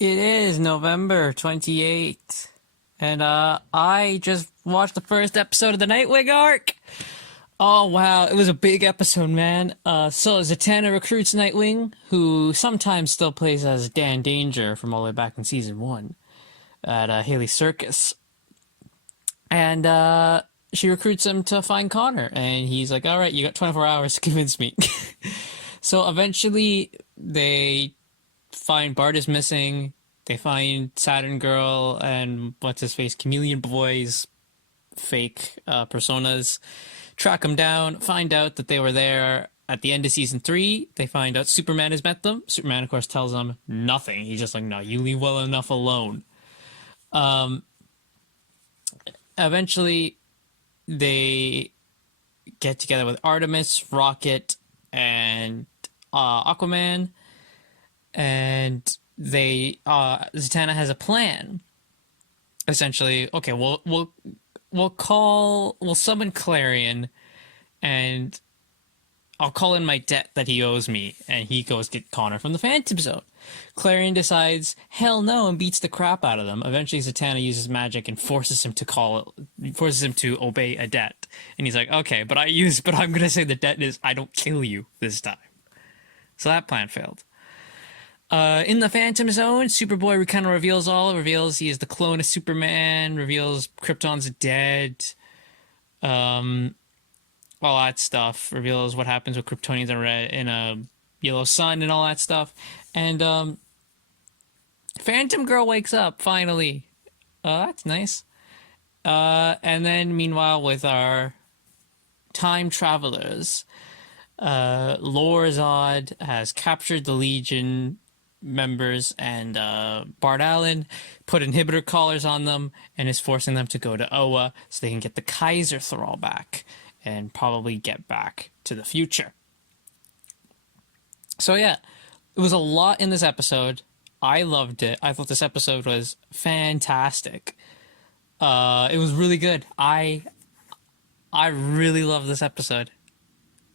It is November 28th, and I just watched the first episode of the Nightwing arc. Oh wow, it was a big episode, man. So Zatanna recruits Nightwing, who sometimes still plays as Dan Danger from all the way back in season one at Haley Circus, and she recruits him to find Connor, and he's like, "All right, you got 24 hours to convince me." So eventually, they find Bart is missing. They find Saturn Girl and what's his face, Chameleon Boy's fake personas. Track them down. Find out that they were there at the end of season three. They find out Superman has met them. Superman, of course, tells them nothing. He's just like, "No, you leave well enough alone." Um, Eventually, they get together with Artemis, Rocket, and Aquaman, and Zatanna has a plan. Essentially, okay, we'll summon Clarion, and I'll call in my debt that he owes me, and he goes get Connor from the Phantom Zone. Clarion decides hell no and beats the crap out of them. Eventually, Zatanna uses magic and forces him to obey a debt. And he's like, okay, but I'm gonna say the debt is I don't kill you this time. So that plan failed. In the Phantom Zone, Superboy kind of reveals he is the clone of Superman, reveals Krypton's dead, all that stuff, reveals what happens with Kryptonians in a yellow sun and all that stuff. And Phantom Girl wakes up, finally. That's nice. And then, meanwhile, with our time travelers, Lorazod has captured the Legion members, and Bart Allen put inhibitor collars on them and is forcing them to go to Oa so they can get the Kaiser Thrall back and probably get back to the future. So yeah, it was a lot in this episode. I loved it. I thought this episode was fantastic. It was really good. I really love this episode.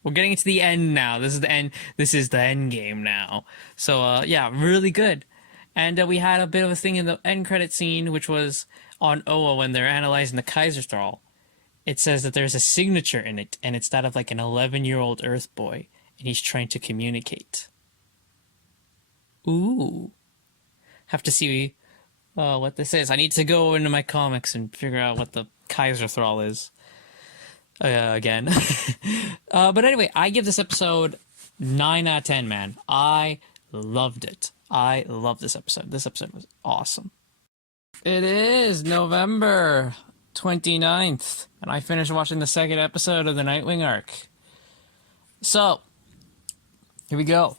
We're getting to the end now. This is the end. This is the end game now. So yeah, really good. And we had a bit of a thing in the end credit scene, which was on Oa when they're analyzing the Kaiser Thrall. It says that there's a signature in it, and it's that of like an 11-year-old Earth boy, and he's trying to communicate. Ooh. Have to see what this is. I need to go into my comics and figure out what the Kaiser Thrall is. Again. But anyway, I give this episode 9 out of 10, man. I loved it. I love this episode. This episode was awesome. It is November 29th, and I finished watching the second episode of the Nightwing arc. So, here we go.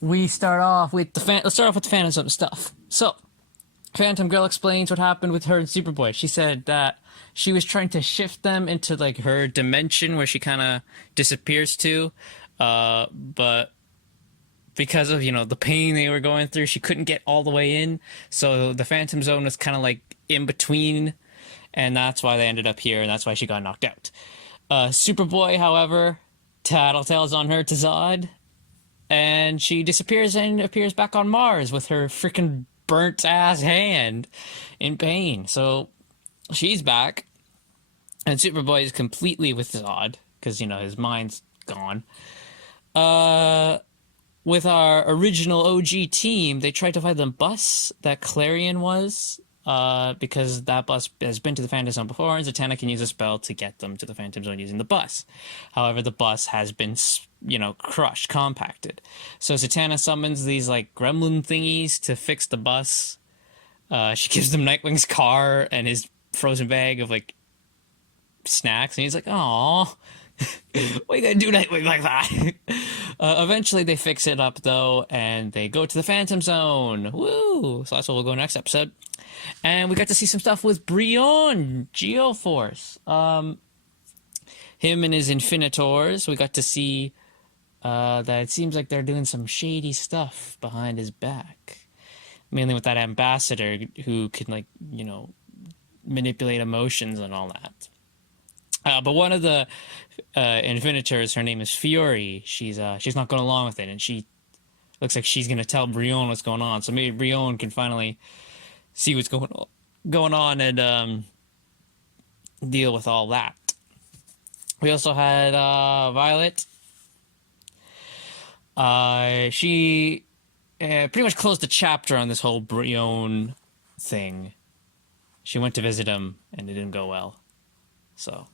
Let's start off with the Phantom Zone stuff. So, Phantom Girl explains what happened with her and Superboy. She said that she was trying to shift them into like her dimension where she kind of disappears to, but because of the pain they were going through, she couldn't get all the way in. So the Phantom Zone was kind of like in between, and that's why they ended up here, and that's why she got knocked out. Superboy, however, tattletales on her to Zod, and she disappears and appears back on Mars with her freaking burnt ass hand in pain. So she's back, and Superboy is completely with Zod because his mind's gone. With our original OG team, they tried to find the bus that Clarion was, because that bus has been to the Phantom Zone before, and Zatanna can use a spell to get them to the Phantom Zone using the bus. However, the bus has been, crushed, compacted. So Zatanna summons these, like, gremlin thingies to fix the bus. She gives them Nightwing's car and his frozen bag of, like, snacks, and he's like, "Aw, why you gotta do Nightwing like that?" Eventually, they fix it up, though, and they go to the Phantom Zone. Woo! So that's where we'll go next episode. And we got to see some stuff with Brion, Geoforce. Him and his Infinitors. We got to see that it seems like they're doing some shady stuff behind his back. Mainly with that ambassador who can, like, manipulate emotions and all that. But one of the Infinitors, her name is Fury. She's not going along with it, and she Looks like she's gonna tell Brion what's going on. So maybe Brion can finally see what's going on and deal with all that. We also had Violet. She pretty much closed the chapter on this whole Brion thing. She went to visit him, and it didn't go well. So,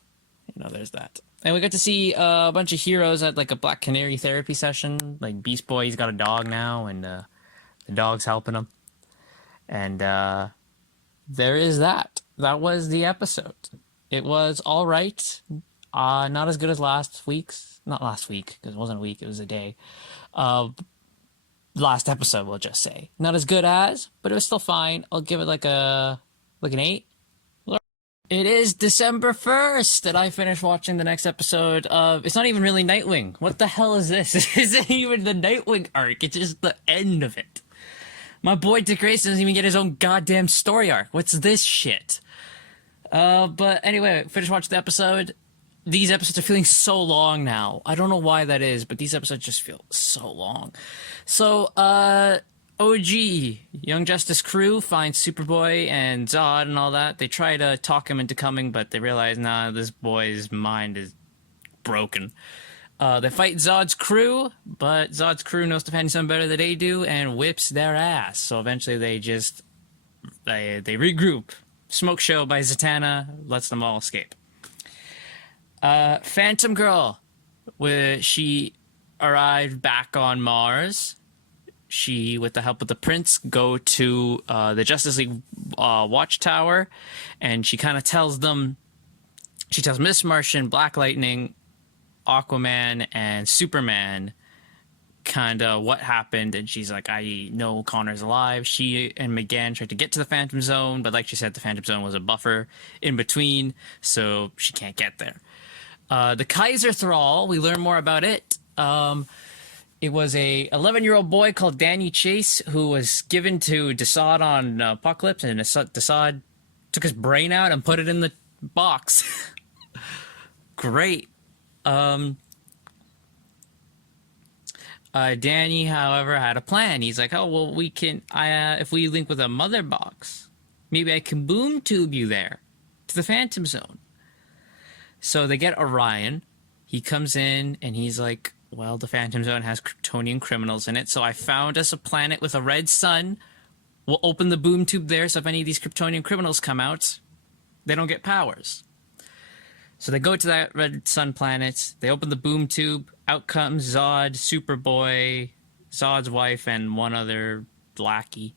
there's that. And we got to see a bunch of heroes at like a Black Canary therapy session. Like Beast Boy, he's got a dog now, and the dog's helping him. And there is that. That was the episode. It was all right. Not as good as last week's. Not last week, because it wasn't a week, it was a day. Last episode, we'll just say. Not as good as, but it was still fine. I'll give it like an 8. It is December 1st, and I finished watching the next episode of... It's not even really Nightwing. What the hell is this? It isn't even the Nightwing arc. It's just the end of it. My boy Dick Grayson doesn't even get his own goddamn story arc. What's this shit? But anyway, finished watching the episode. These episodes are feeling so long now. I don't know why that is, but these episodes just feel so long. So, OG, Young Justice crew finds Superboy and Zod and all that. They try to talk him into coming, but they realize, nah, this boy's mind is broken. They fight Zod's crew, but Zod's crew knows the Phantom Zone better than they do and whips their ass. So eventually they regroup. Smoke show by Zatanna lets them all escape. Phantom Girl, she arrived back on Mars. She, with the help of the Prince, go to the Justice League Watchtower, and she kind of tells them, she tells Miss Martian, Black Lightning, Aquaman, and Superman kind of what happened, and she's like, I know Connor's alive. She and McGann tried to get to the Phantom Zone, but like she said, the Phantom Zone was a buffer in between, so she can't get there. The Kaiser Thrall, we learn more about it. It was a 11-year-old boy called Danny Chase who was given to Desaad on Apocalypse, and Desaad took his brain out and put it in the box. Great. Danny, however, had a plan. He's like, oh, well, we can, if we link with a mother box, maybe I can boom tube you there to the Phantom Zone. So they get Orion. He comes in and he's like, well, the Phantom Zone has Kryptonian criminals in it, so I found us a planet with a red sun. We'll open the boom tube there, so if any of these Kryptonian criminals come out, they don't get powers. So they go to that red sun planet, they open the boom tube, out comes Zod, Superboy, Zod's wife, and one other Blackie.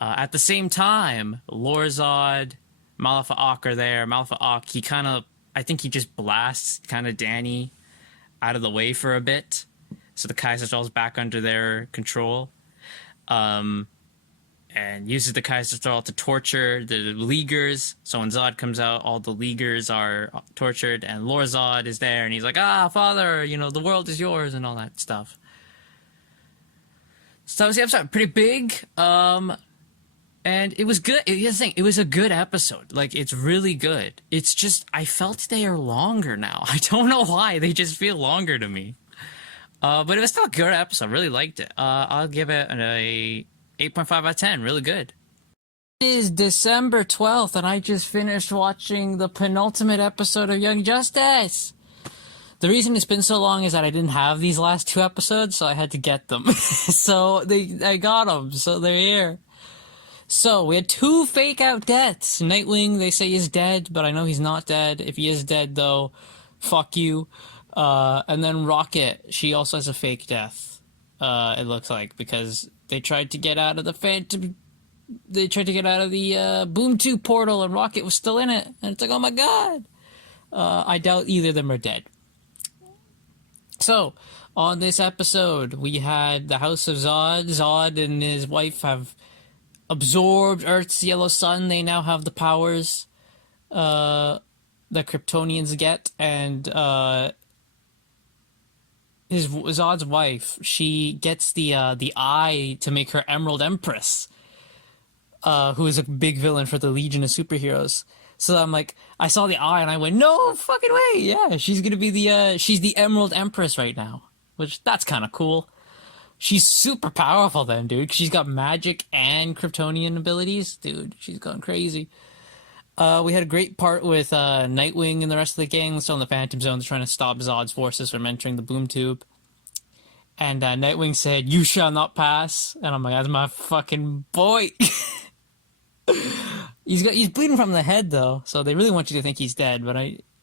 At the same time, Lor-Zod, Malafa Ak are there. Malafa Ak, he kind of, I think he just blasts kind of Danny out of the way for a bit, so the Kaiser Thrall's back under their control, and uses the Kaiser Thrall to torture the Leaguers. So when Zod comes out, all the Leaguers are tortured, and Lor-Zod is there, and he's like, father, the world is yours, and all that stuff. So that was the episode. Pretty big, and it was good. Here's the thing, it was a good episode. Like, it's really good. It's just, I felt they are longer now. I don't know why, they just feel longer to me. But it was still a good episode. Really liked it. I'll give it a 8.5 out of 10. Really good. It is December 12th, and I just finished watching the penultimate episode of Young Justice. The reason it's been so long is that I didn't have these last 2 episodes, so I had to get them. So I got them, so they're here. So, we had 2 fake-out deaths. Nightwing, they say, is dead, but I know he's not dead. If he is dead, though, fuck you. And then Rocket, she also has a fake death, it looks like, because they tried to get out of the Phantom... They tried to get out of the Boom Tube portal, and Rocket was still in it. And it's like, oh my god! I doubt either of them are dead. So, on this episode, we had the House of Zod. Zod and his wife have absorbed Earth's yellow sun. They now have the powers that Kryptonians get, and Zod's wife, she gets the eye to make her Emerald Empress, who is a big villain for the Legion of Superheroes. So I'm like, I saw the eye and I went, no fucking way, yeah, she's gonna be she's the Emerald Empress right now, which that's kind of cool. She's super powerful then, dude. She's got magic and Kryptonian abilities. Dude, she's gone crazy. We had a great part with Nightwing and the rest of the gang still in the Phantom Zone trying to stop Zod's forces from entering the boom tube. And Nightwing said, "You shall not pass." And I'm like, "That's my fucking boy." He's bleeding from the head though, so they really want you to think he's dead, but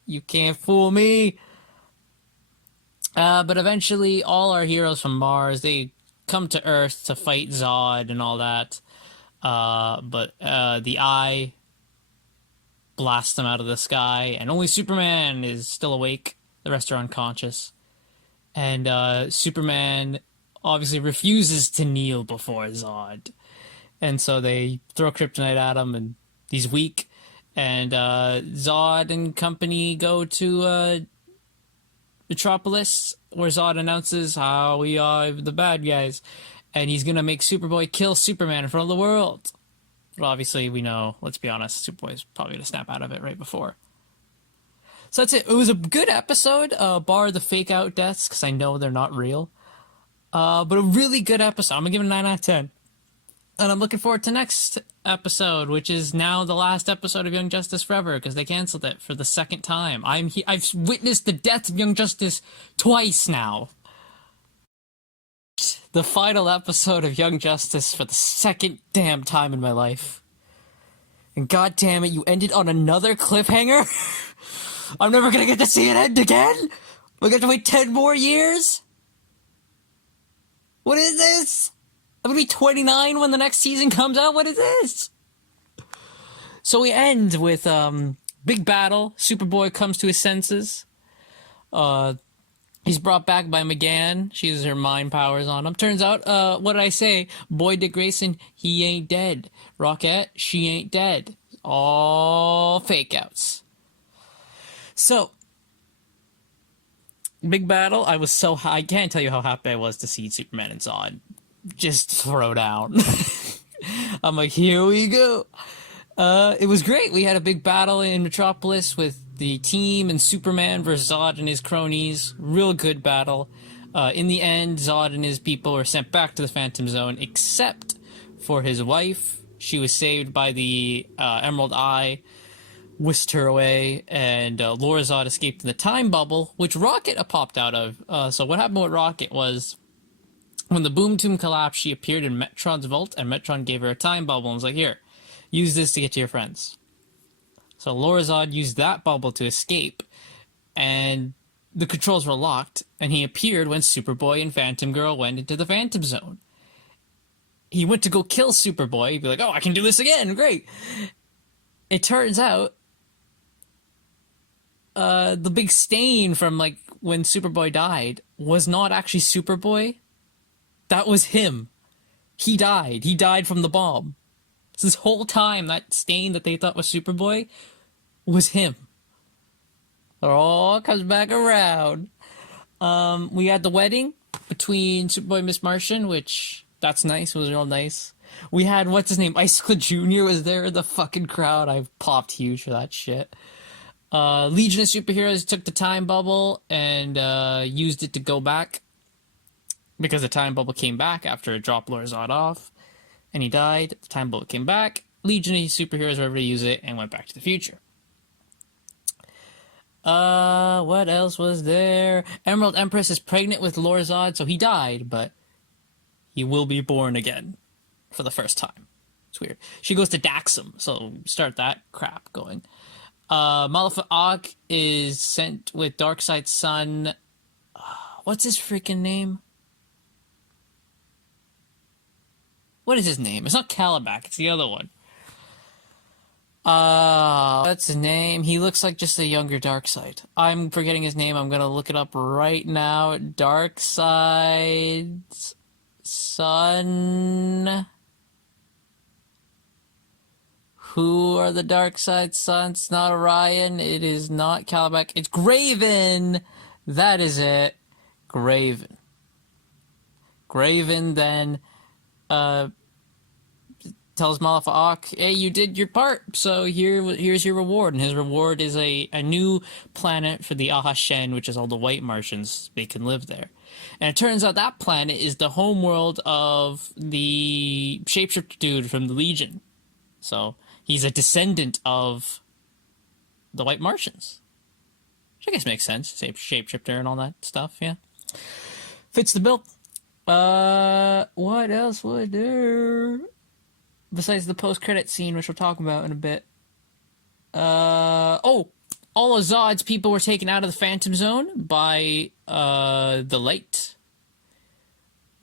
you can't fool me. But eventually, all our heroes from Mars, they come to Earth to fight Zod and all that. But the Eye blasts them out of the sky, and only Superman is still awake. The rest are unconscious. And Superman obviously refuses to kneel before Zod. And so they throw kryptonite at him, and he's weak. And Zod and company go to Metropolis, where Zod announces how we are the bad guys. And he's going to make Superboy kill Superman in front of the world. But obviously, we know, let's be honest, Superboy's probably going to snap out of it right before. So that's it. It was a good episode, bar the fake out deaths, because I know they're not real. But a really good episode. I'm going to give it a 9 out of 10. And I'm looking forward to next episode, which is now the last episode of Young Justice Forever, because they canceled it for the second time. I've witnessed the death of Young Justice twice now. The final episode of Young Justice for the second damn time in my life. And god damn it, you ended on another cliffhanger? I'm never gonna get to see it end again? We're gonna have to wait 10 more years? What is this? I'm gonna be 29 when the next season comes out? What is this? So we end with, big battle. Superboy comes to his senses. He's brought back by M'gann. She uses her mind powers on him. Turns out, what did I say? Boy Dick Grayson, he ain't dead. Rockette, she ain't dead. All fake outs. So, big battle. I was so high. I can't tell you how happy I was to see Superman and Zod just throw down. I'm like, here we go. It was great. We had a big battle in Metropolis with the team and Superman versus Zod and his cronies. Real good battle. In the end, Zod and his people were sent back to the Phantom Zone, except for his wife. She was saved by the Emerald Eye, whisked her away, and Laura Zod escaped in the time bubble, which Rocket popped out of. So what happened with Rocket was, when the Boom Tomb collapsed, she appeared in Metron's vault, and Metron gave her a time bubble and was like, here, use this to get to your friends. So Laura Zod used that bubble to escape, and the controls were locked, and he appeared when Superboy and Phantom Girl went into the Phantom Zone. He went to go kill Superboy. He'd be like, oh, I can do this again, great. It turns out, the big stain from, like, when Superboy died was not actually Superboy. That was him. He died. He died from the bomb. So this whole time, that stain that they thought was Superboy was him. It all comes back around. We had the wedding between Superboy and Miss Martian, which, that's nice. It was real nice. We had, what's his name? Icicle Jr. was there in the fucking crowd. I popped huge for that shit. Legion of Superheroes took the time bubble and used it to go back. Because the time bubble came back after it dropped Laura Zod off. And he died. The time bubble came back. Legion of Superheroes were able to use it and went back to the future. What else was there? Emerald Empress is pregnant with Laura Zod, so he died, but he will be born again for the first time. It's weird. She goes to Daxam, so start that crap going. Malefic Ock is sent with Darkseid's son. What's his freaking name? What is his name? It's not Calabac, it's the other one. What's his name? He looks like just a younger Darkseid. I'm forgetting his name. I'm gonna look it up right now. Darkseid's son. Who are the Darkseid sons? It's not Orion. It is not Calabac. It's Graven. That is it. Graven. Graven then tells Malifaux, hey, you did your part, so here's your reward. And his reward is a new planet for the Ahashen, which is all the white Martians. They can live there. And it turns out that planet is the homeworld of the shapeshifter dude from the Legion. So he's a descendant of the white Martians. Which I guess makes sense. Shapeshifter and all that stuff, yeah. Fits the bill. What else would there? Besides the post-credit scene, which we'll talk about in a bit. All of Zod's people were taken out of the Phantom Zone by, the Light.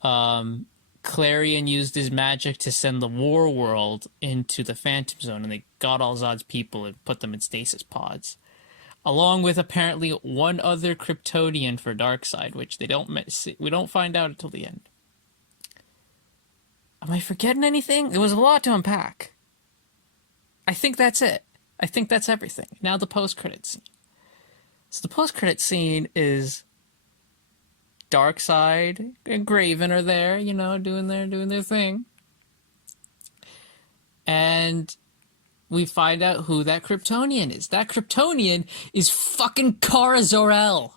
Clarion used his magic to send the War World into the Phantom Zone, and they got all Zod's people and put them in stasis pods. Along with apparently one other Kryptonian for Darkseid, which we don't find out until the end. Am I forgetting anything? There was a lot to unpack. I think that's it. I think that's everything. Now the post-credit scene. So the post-credit scene is Darkseid and Graven are there, doing their thing. And we find out who that Kryptonian is. That Kryptonian is fucking Kara Zor-El.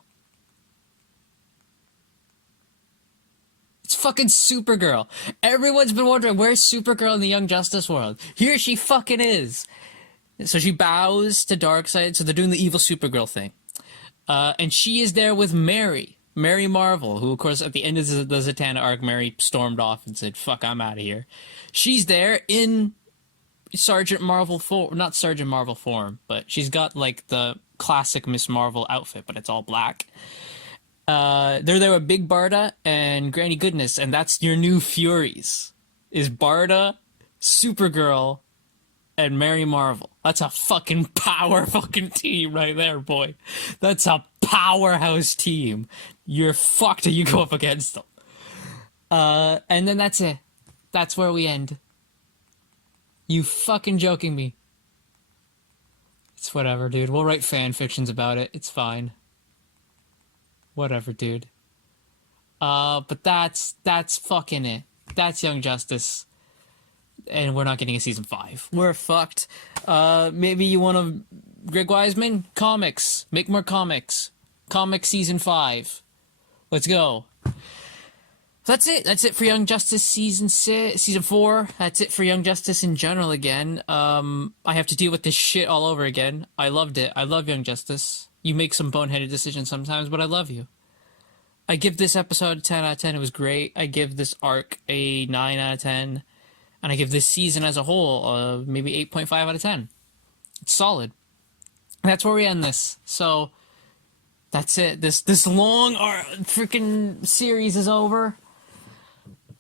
It's fucking Supergirl. Everyone's been wondering, where's Supergirl in the Young Justice world? Here she fucking is. So she bows to Darkseid, so they're doing the evil Supergirl thing. And she is there with Mary Marvel, who, of course, at the end of the Zatanna arc, Mary stormed off and said, fuck, I'm out of here. She's there in Sergeant Marvel form, not Sergeant Marvel form, but she's got, like, the classic Miss Marvel outfit, but it's all black. They're there with Big Barda and Granny Goodness, and that's your new Furies. Is Barda, Supergirl, and Mary Marvel. That's a fucking power fucking team right there, boy. That's a powerhouse team. You're fucked if you go up against them. And then that's it. That's where we end. You fucking joking me. It's whatever, dude. We'll write fan fictions about it. It's fine. Whatever, dude. But that's fucking it. That's Young Justice. And we're not getting a season 5. We're fucked. Maybe you want to... Greg Weisman? Comics. Make more comics. Comics season 5. Let's go. That's it. That's it for Young Justice season 4. That's it for Young Justice in general again. I have to deal with this shit all over again. I loved it. I love Young Justice. You make some boneheaded decisions sometimes, but I love you. I give this episode a 10 out of 10. It was great. I give this arc a 9 out of 10. And I give this season as a whole maybe 8.5 out of 10. It's solid. And that's where we end this. So that's it. This long freaking series is over.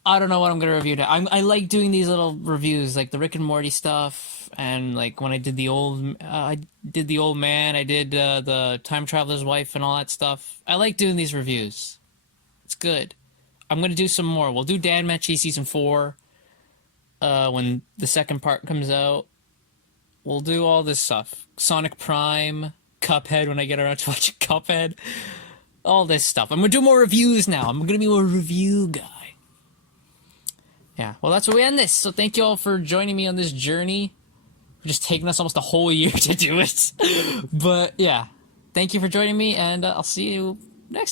I don't know what I'm going to review now. I like doing these little reviews, like the Rick and Morty stuff, and like when I did the old man, I did the Time Traveler's Wife and all that stuff. I like doing these reviews. It's good. I'm going to do some more. We'll do Dan Mechie season 4 when the second part comes out. We'll do all this stuff. Sonic Prime, Cuphead when I get around to watching Cuphead. All this stuff. I'm going to do more reviews now. I'm going to be more review guy. Yeah, well, that's where we end this. So thank you all for joining me on this journey. It's just taking us almost a whole year to do it. But yeah, thank you for joining me, and I'll see you